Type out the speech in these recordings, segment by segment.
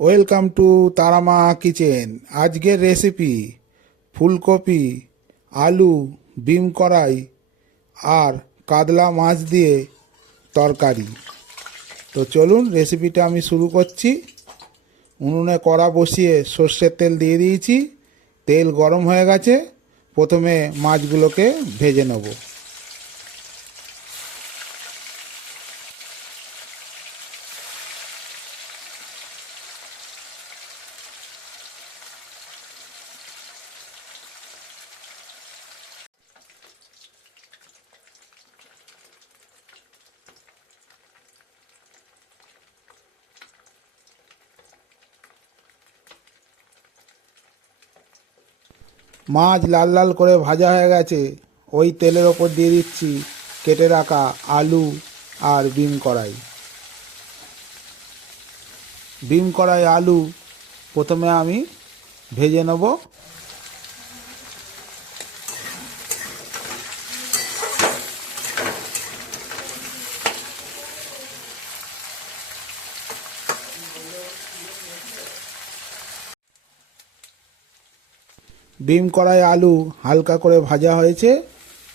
Welcome to Tarama kitchen. আজকের recipe, ফুলকপি, আলু বিম কড়াই আর কাতলা মাছ দিয়ে তরকারি। তো চলুন রেসিপিটা আমি শুরু করছি। উনুনে কড়া বসিয়ে সর্ষের তেল দিয়ে দিয়েছি। তেল গরম হয়ে গেছে। প্রথমে মাছগুলোকে ভেজে নেব। মাছ লাল লাল করে ভাজা হয়ে গেছে। ওই তেলের ওপর দিয়ে দিচ্ছি কেটে রাখা আলু আর বিম কড়াই। বিম কড়াই, আলু প্রথমে আমি ভেজে নেব। বিম কড়াই আলু হালকা করে ভাজা হয়েছে,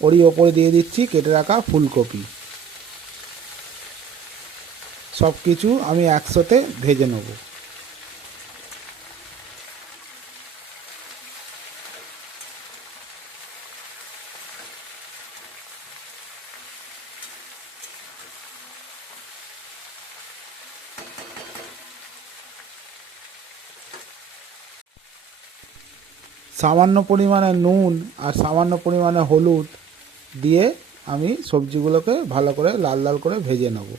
ওরই ওপরে দিয়ে দিচ্ছি কেটে রাখা ফুলকপি। সব কিছু আমি একসাথে ভেজে নেব। সামান্য পরিমাণে নুন আর সামান্য পরিমাণে হলুদ দিয়ে আমি সবজিগুলোকে ভালো করে লাল লাল করে ভেজে নেব।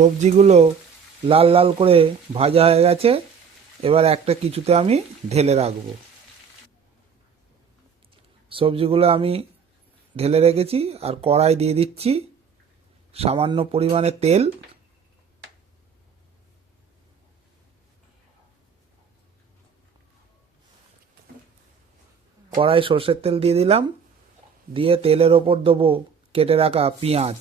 সবজিগুলো লাল লাল করে ভাজা হয়ে গেছে, এবার একটা কিছুতে আমি ঢেলে রাখব। সবজিগুলো আমি ঢেলে রেখেছি, আর কড়াই দিয়ে দিচ্ছি সামান্য পরিমাণে তেল। কড়াই সর্ষের তেল দিয়ে দিলাম, দিয়ে তেলের ওপর দেবো কেটে রাখা পেঁয়াজ।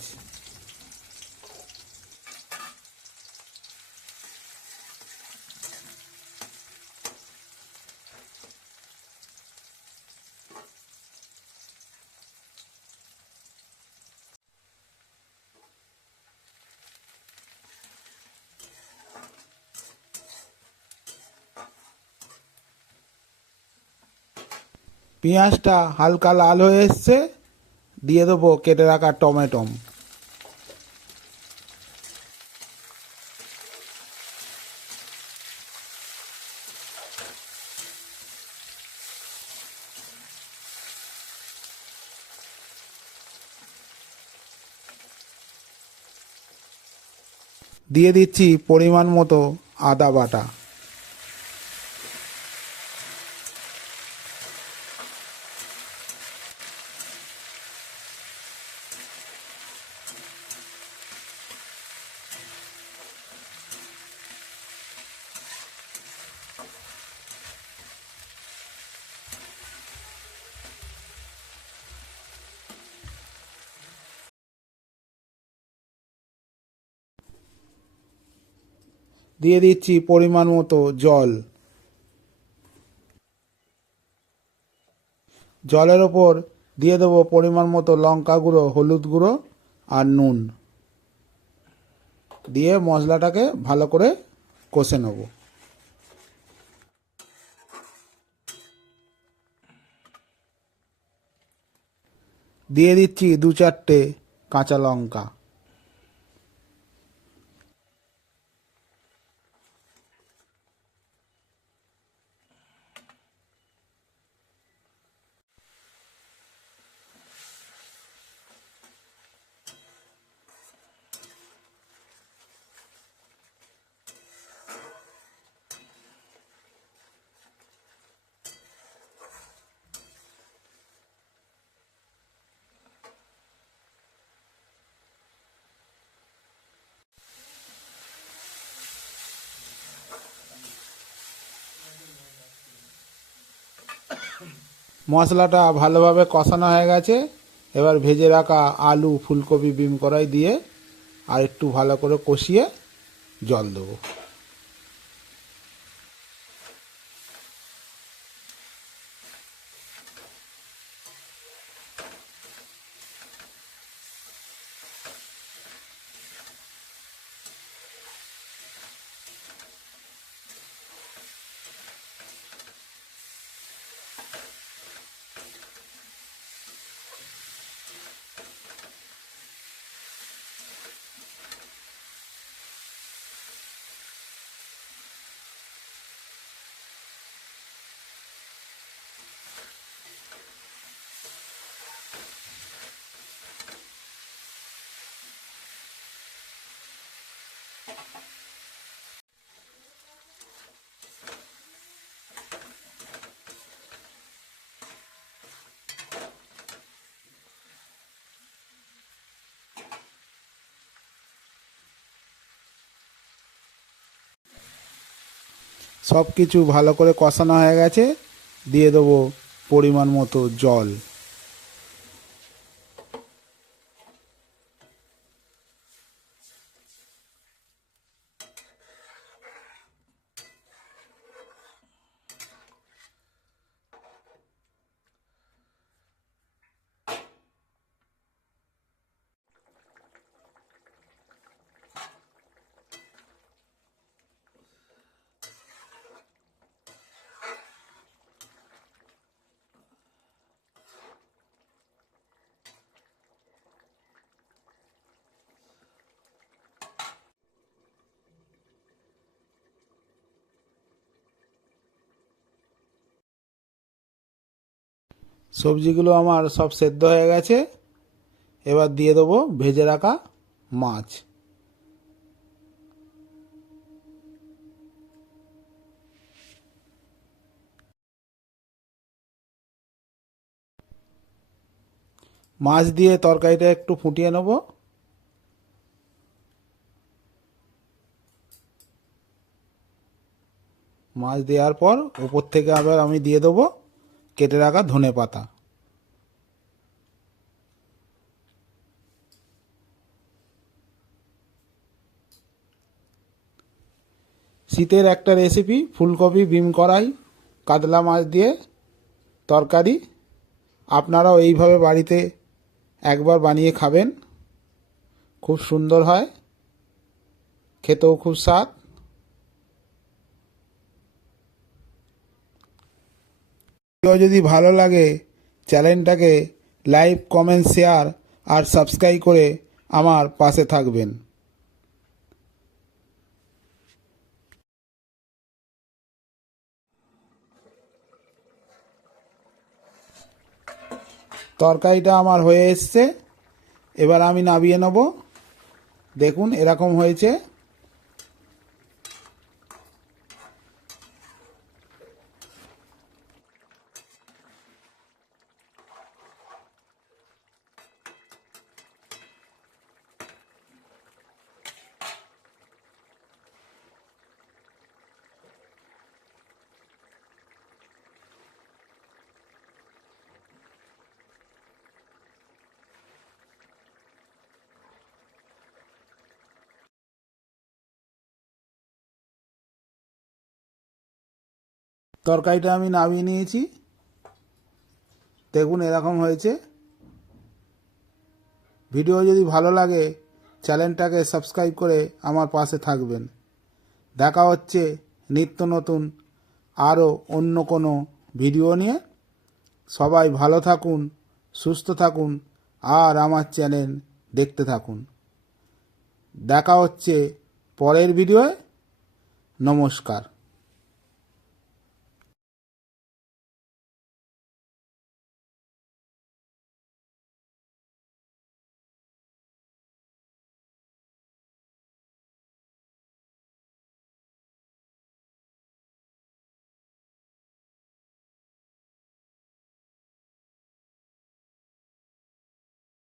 পেঁয়াজটা হালকা লাল হয়ে এসছে, দিয়ে দেবো কেটে রাখা টমেটো। দিয়ে দিচ্ছি পরিমাণ মতো আদা বাটা। দিয়ে দিচ্ছি পরিমাণ মতো জল। জলের ওপর দিয়ে দেবো পরিমাণ মতো লঙ্কা গুঁড়ো, হলুদ গুঁড়ো আর নুন। দিয়ে মশলাটাকে ভালো করে কষে নেব। দিয়ে দিচ্ছি দু চারটে কাঁচা লঙ্কা। মশলাটা ভালোভাবে কষানো হয়ে গেছে। এবার ভেজে রাখা আলু, ফুলকপি, বিম করাই দিয়ে আর একটু ভালো করে কষিয়ে জল দেবো। সব কিছু ভালো করে কষানো হয়ে গেছে দিয়ে দেবো পরিমাণ মতো জল। সবজিগুলো আমার সব সেদ্ধ হয়ে গেছে। এবার দিয়ে দেবো ভেজে রাখা মাছ। মাছ দিয়ে তরকারিটা একটু ফুটিয়ে নেব। মাছ দেওয়ার পর উপর থেকে আবার আমি দিয়ে দেবো কেটে রাখা ধনে পাতা। শীতের একটা রেসিপি ফুলকপি বিম কড়াই, কাতলা মাছ দিয়ে তরকারি। আপনারাও এইভাবে বাড়িতে একবার বানিয়ে খাবেন। খুব সুন্দর হয়। খেতেও খুব স্বাদ। ভিডিও যদি ভালো লাগে, চ্যানেলটাকে লাইক, কমেন্ট, শেয়ার আর সাবস্ক্রাইব করে আমার পাশে থাকবেন। তরকারিটা আমার হয়ে এসছে। এবার আমি নামিয়ে নেব। দেখুন এরকম হয়েছে। তরকারিটা আমি নামিয়ে নিয়েছি। দেখুন এরকম হয়েছে। ভিডিও যদি ভালো লাগে, চ্যানেলটাকে সাবস্ক্রাইব করে আমার পাশে থাকবেন। দেখা হচ্ছে নিত্য নতুন আরও অন্য কোনো ভিডিও নিয়ে। সবাই ভালো থাকুন, সুস্থ থাকুন, আর আমার চ্যানেল দেখতে থাকুন। দেখা হচ্ছে পরের ভিডিওয়। নমস্কার।